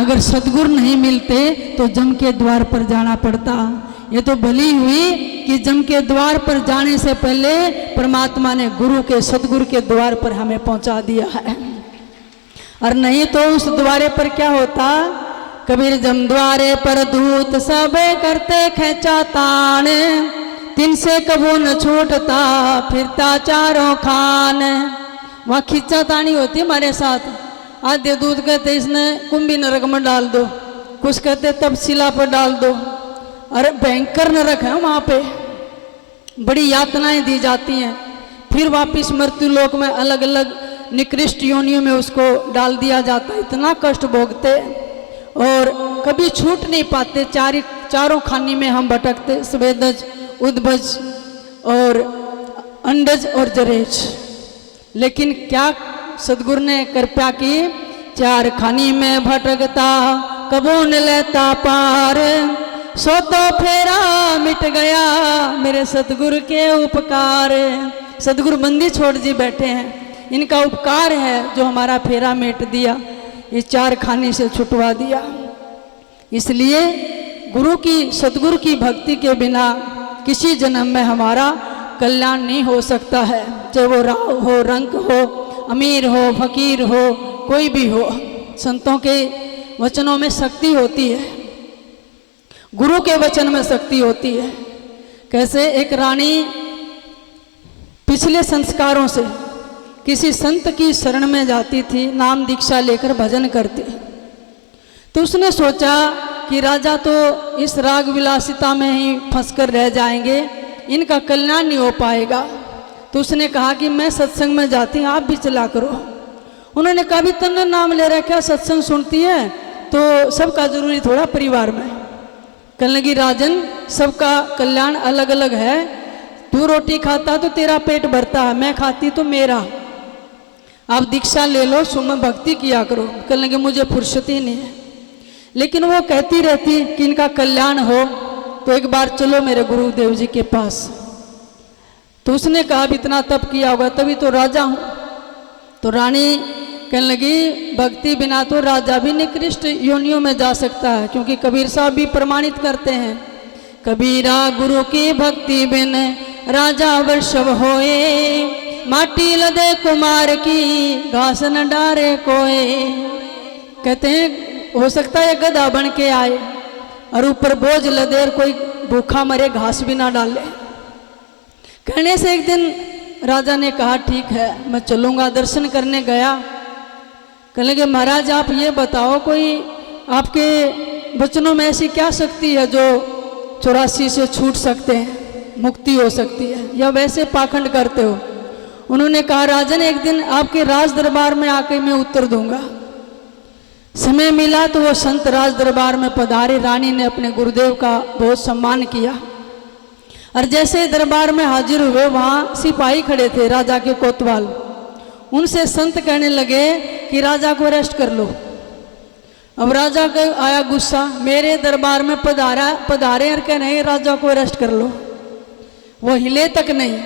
अगर सद्गुरु नहीं मिलते तो जम के द्वार पर जाना पड़ता। ये तो भली हुई कि जम के द्वार पर जाने से पहले परमात्मा ने गुरु के सद्गुरु के द्वार पर हमें पहुंचा दिया है। और नहीं तो उस द्वारे पर क्या होता, कबीर जम द्वारे पर दूत सब करते खेचा तान, तिन से कबो न छूटता फिरता चारों खान। वहाँ खींचा तानी होती हमारे साथ। आधे दूध कहते इसने कुंभी नरक में डाल दो, कुछ कहते तपशिला पर डाल दो। अरे भयंकर नरक है वहाँ पे, बड़ी यातनाएं दी जाती हैं। फिर वापिस मृत्यु लोक में अलग अलग निकृष्ट योनियों में उसको डाल दिया जाता है। इतना कष्ट भोगते और कभी छूट नहीं पाते। चारों खानी में हम भटकते, स्वेदज, उद्भज और अंडज और जरेज। लेकिन क्या सदगुरु ने कृपा की, चार खानी में भटकता कबो न लेता पार, सो तो फेरा मिट गया मेरे सतगुरु के उपकार। सतगुरु बंदी छोड़ जी बैठे हैं, इनका उपकार है जो हमारा फेरा मिट दिया, इस चार खानी से छुटवा दिया। इसलिए गुरु की, सतगुरु की भक्ति के बिना किसी जन्म में हमारा कल्याण नहीं हो सकता है। चाहे वो राव हो, रंग हो, अमीर हो, फकीर हो, कोई भी हो। संतों के वचनों में शक्ति होती है, गुरु के वचन में शक्ति होती है। कैसे एक रानी पिछले संस्कारों से किसी संत की शरण में जाती थी, नाम दीक्षा लेकर भजन करती। तो उसने सोचा कि राजा तो इस राग विलासिता में ही फंसकर रह जाएंगे, इनका कल्याण नहीं हो पाएगा। तो उसने कहा कि मैं सत्संग में जाती हूँ, आप भी चला करो। उन्होंने कहा भी तन्ने नाम ले रखा, सत्संग सुनती है तो सबका जरूरी थोड़ा परिवार में। कहने लगी राजन, सबका कल्याण अलग अलग है। तू रोटी खाता तो तेरा पेट भरता है, मैं खाती तो मेरा। आप दीक्षा ले लो, सुबह भक्ति किया करो। कहने लगी मुझे फुर्सत ही नहीं है। लेकिन वो कहती रहती कि इनका कल्याण हो तो एक बार चलो मेरे गुरुदेव जी के पास। तो उसने कहा भी इतना तप किया होगा तभी तो राजा हूं। तो रानी कहने लगी भक्ति बिना तो राजा भी निकृष्ट योनियों में जा सकता है, क्योंकि कबीर साहब भी प्रमाणित करते हैं, कबीरा गुरु की भक्ति बिन राजा वर्षव होए, माटी लदे कुमार की घास न डारे कोए। कहते हैं हो सकता है गधा बन के आए और ऊपर बोझ लदे और कोई भूखा मरे, घास भी ना डाले। कहने से एक दिन राजा ने कहा ठीक है मैं चलूंगा। दर्शन करने गया। कहने लगे महाराज आप ये बताओ, कोई आपके वचनों में ऐसी क्या शक्ति है जो 84 से छूट सकते हैं, मुक्ति हो सकती है, या वैसे पाखंड करते हो? उन्होंने कहा राजन एक दिन आपके राज दरबार में आके मैं उत्तर दूंगा। समय मिला तो वो संत राज दरबार में पधारे। रानी ने अपने गुरुदेव का बहुत सम्मान किया और जैसे दरबार में हाजिर हुए वहाँ सिपाही खड़े थे राजा के कोतवाल। उनसे संत कहने लगे कि राजा को अरेस्ट कर लो। अब राजा का आया गुस्सा, मेरे दरबार में पधारे और कह नहीं राजा को अरेस्ट कर लो। वो हिले तक नहीं।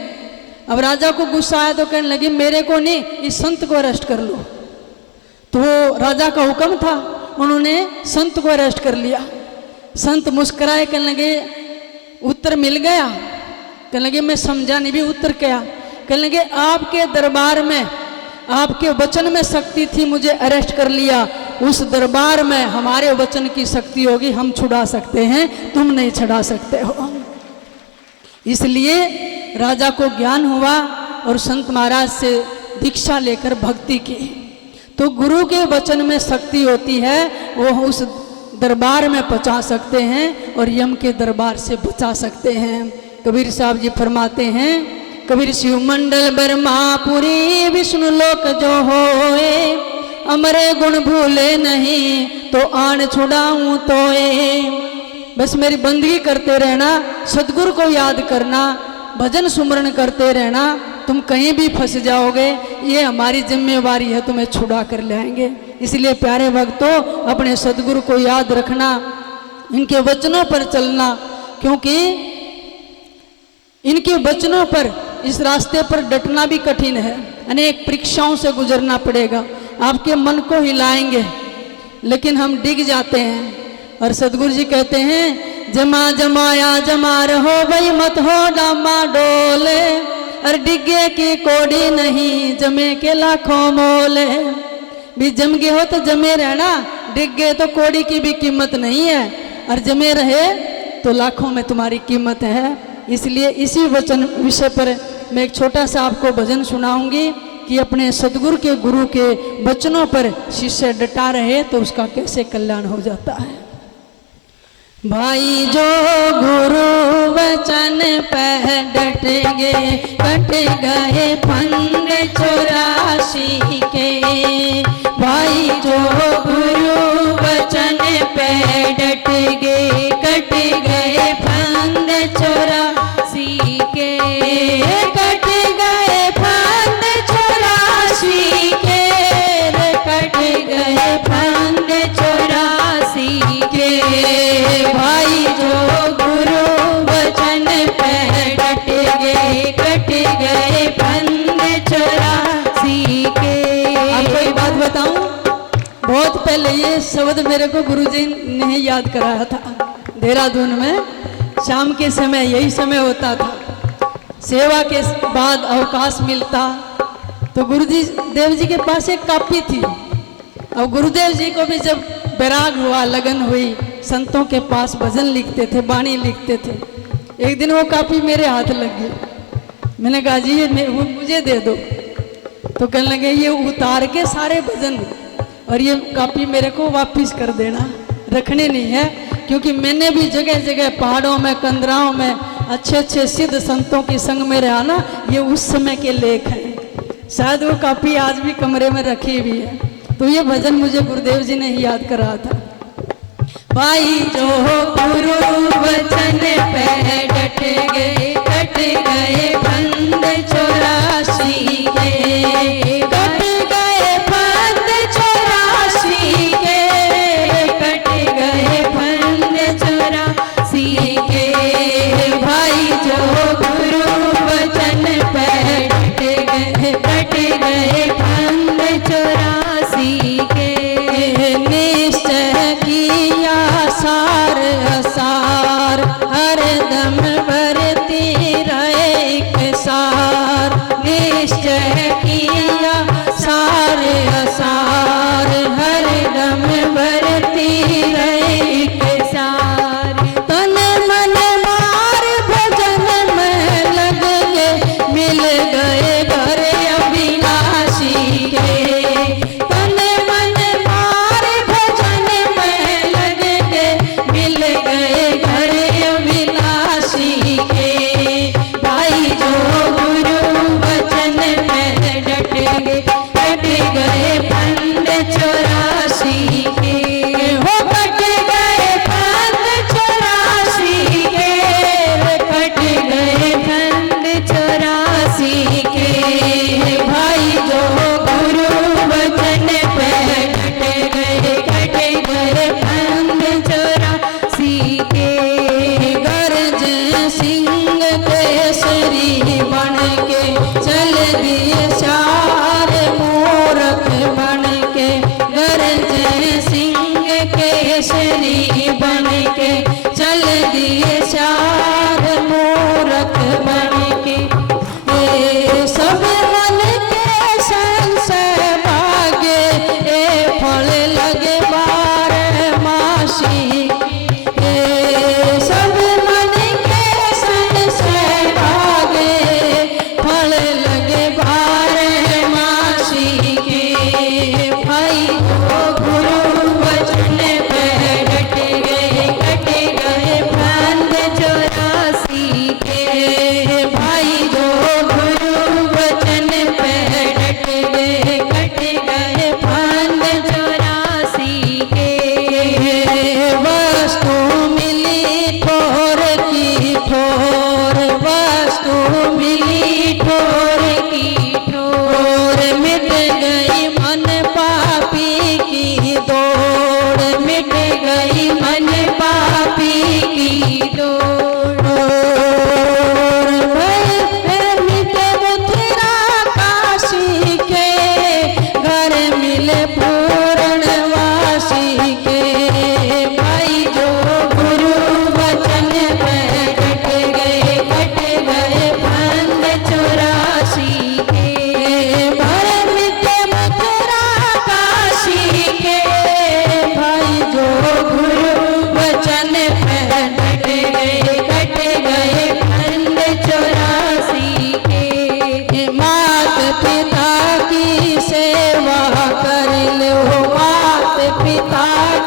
अब राजा को गुस्सा आया तो कहने लगी मेरे को नहीं, इस संत को अरेस्ट कर लो। तो वो राजा का हुक्म था, उन्होंने संत को अरेस्ट कर लिया। संत मुस्कुराए, कहने लगे उत्तर मिल गया? कहने लगे मैं समझा नहीं भी उत्तर क्या? कहने लगे आपके दरबार में आपके वचन में शक्ति थी, मुझे अरेस्ट कर लिया। उस दरबार में हमारे वचन की शक्ति होगी, हम छुड़ा सकते हैं, तुम नहीं छुड़ा सकते हो। इसलिए राजा को ज्ञान हुआ और संत महाराज से दीक्षा लेकर भक्ति की। तो गुरु के वचन में शक्ति होती है, वो उस दरबार में पहुंचा सकते हैं और यम के दरबार से बचा सकते हैं। कबीर साहब जी फरमाते हैं, कबीर शिव मंडल ब्रह्मापुरी विष्णु लोक जो होए, अमरे गुण भूले नहीं तो आन छुड़ाऊं तोए। बस मेरी बंदगी करते रहना, सदगुरु को याद करना, भजन सुमरण करते रहना, तुम कहीं भी फंस जाओगे, ये हमारी जिम्मेवारी है, तुम्हें छुड़ा कर लाएंगे। इसलिए प्यारे भक्तों अपने सदगुरु को याद रखना, इनके वचनों पर चलना, क्योंकि इनके वचनों पर इस रास्ते पर डटना भी कठिन है, अनेक परीक्षाओं से गुजरना पड़ेगा, आपके मन को हिलाएंगे। लेकिन हम डिग जाते हैं। और सदगुरु जी कहते हैं जमा जमाया जमा रहो भाई मत हो डामा डोले, और डिगे की कोड़ी नहीं जमे के लाखों मोले। भी जम गए हो तो जमे रहना, डिग गए तो कोड़ी की भी कीमत नहीं है, और जमे रहे तो लाखों में तुम्हारी कीमत है। इसलिए इसी वचन विषय पर मैं एक छोटा सा आपको भजन सुनाऊंगी कि अपने सदगुरु के गुरु के वचनों पर शिष्य डटा रहे तो उसका कैसे कल्याण हो जाता है। भाई जो गुरु वचन पे डट गए कट गए फंद 84 के। भाई जो गुरु वचन पे डट गए कट गए फंद 84 के। कट गए फंद 84 के, कट गए फंद 84 के। भाई जो गुरु वचन पे डट गए कट गए फंद 84 के। आपको एक बात बताऊं, बहुत पहले ये शब्द मेरे को गुरुजी ने याद कराया था। देहरादून में शाम के समय यही समय होता था, सेवा के बाद अवकाश मिलता तो गुरुजी देव जी के पास एक कॉपी थी। और गुरुदेव जी को भी जब बैराग हुआ, लगन हुई, संतों के पास भजन लिखते थे, बाणी लिखते थे। एक दिन वो कॉपी मेरे हाथ लग गई। मैंने कहा जी ये मुझे दे दो। तो कहने लगे ये उतार के सारे भजन और ये कॉपी मेरे को वापस कर देना, रखने नहीं है। क्योंकि मैंने भी जगह जगह पहाड़ों में, कंदराओं में अच्छे अच्छे सिद्ध संतों के संग में रहा ना, ये उस समय के लेख हैं। शायद वो कॉपी आज भी कमरे में रखी हुई है। तो ये भजन मुझे गुरुदेव जी ने ही याद करा था। भाई जो गुरु वचन पे डट गए कट गए फंद 84 के। कट गए फंद 84 के, कट गए फंद 84 के। भाई जो गुरु वचन पे डट गए कट गए फंद 84 के। निश्चय किया सार असार हरदम बरती रहे एक सार। निश्चय किया सार असार हरदम बरती रहे एक सार। तन मन मार भजन में लग गए मिल गए घर अविनाशी के। तन मन मार भजन में लग गए मिल गए घर अविनाशी के। भाई जो गुरु वचन पे डट गए कट गए फंद 84 के। हो कट गए फंद 84 के, कट गए फंद 84 के। भाई जो गुरु वचन पे डट गए कट गए फंद 84 के। गरज सिंह केसरी बन के चल दिए चार मूरख बन के। गरज सिंह केसरी बन के चल दिए चार मूरख बन के। ए सब मन के संशय भागे ए फल लगे 12 मासी। ए सब मन के संशय भागे फल लगे 12 मासी के। भाई जो गुरु वचन पे डट गए कट गए फंद 84 के। भाई जो गुरु वचन पे डट गए कट गए फंद 84 के।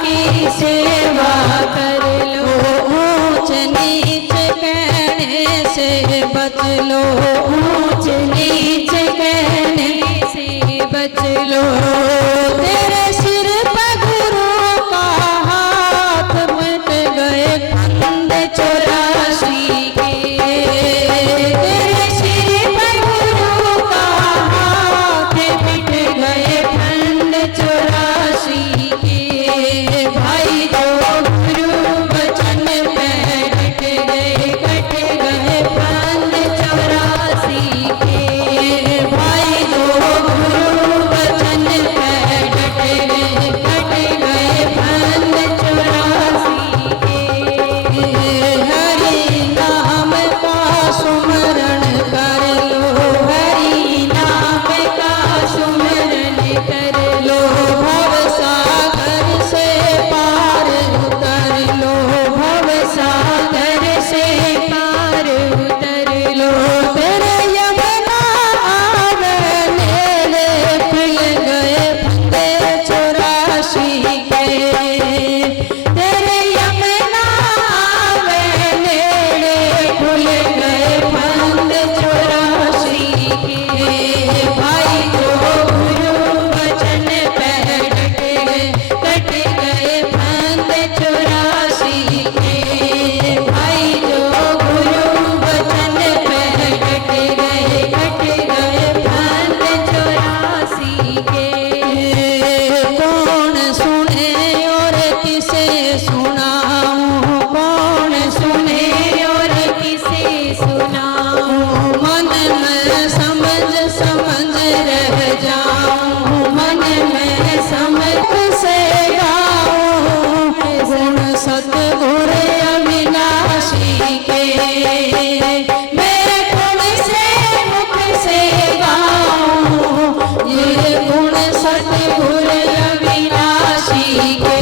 की सेवा कर लो, ऊंच नीच कहने से बच लो, ऊंच नीच कहने से बच लो। तेरे सिर पर गुरु का हाथ मिट गए फंद 84 के, तेरे सिर पर गुरु का हाथ मिट गए फंद 84 के। भाई जो गुरु वचन पे डट गए, कट गए फंद 84 के। भाई जो गुरु वचन पे डट गए, कट गए फंद 84 के। हरि नाम का सुमरण कर लो, हरि नाम का सुमरण कर लो। भव सागर से पार उतर लो, भव सागर से पार उतर लो। तेरे यमुना आवे नेड़े खुल गए फंदे 84 के, तेरे यमुना आवे नेड़े खुल गए फंद 84 के। भाई जो गुरु वचन पे डट गए, कट गए फंद 84 के। भाई जो गुरु वचन पे डट गए, कट गए फंद 84 के। कौन सुने और किसे सुनाऊं, कौन सुने और किसे सुनाऊं। मन में समझ समझ रह जाऊं, मन में समझ से गाऊं। गुण सतगुर अविनाशी के, मैं गुण से मुख से गाऊं। ये गुण सतगुर अविनाशी के।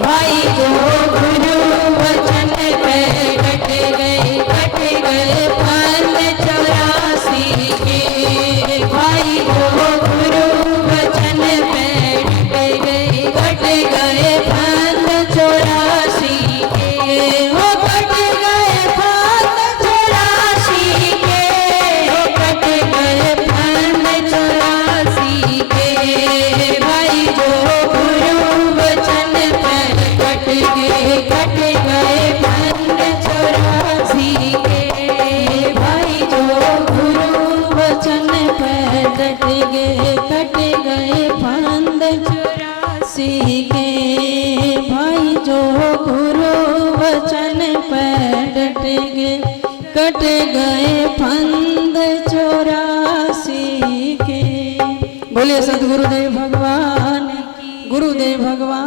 भाई जो गुरु वचन पे डट गए, कट गए फंद 84 के। भाई जो गुरु वचन पे डट गए, कट गए फंद 84 के। हो कट गए फंद 84 के, हो कट गए फंद 84 के। भाई जो गुरु वचन पे कट गए, कट गए फंद 84 के। भाई जो गुरु वचन पे डट गए, कट गए फंद 84 के। भाई जो गुरु वचन पे डट गए, कट गए फंद 84 के। बोले सदगुरुदेव भगवान, गुरुदेव भगवान।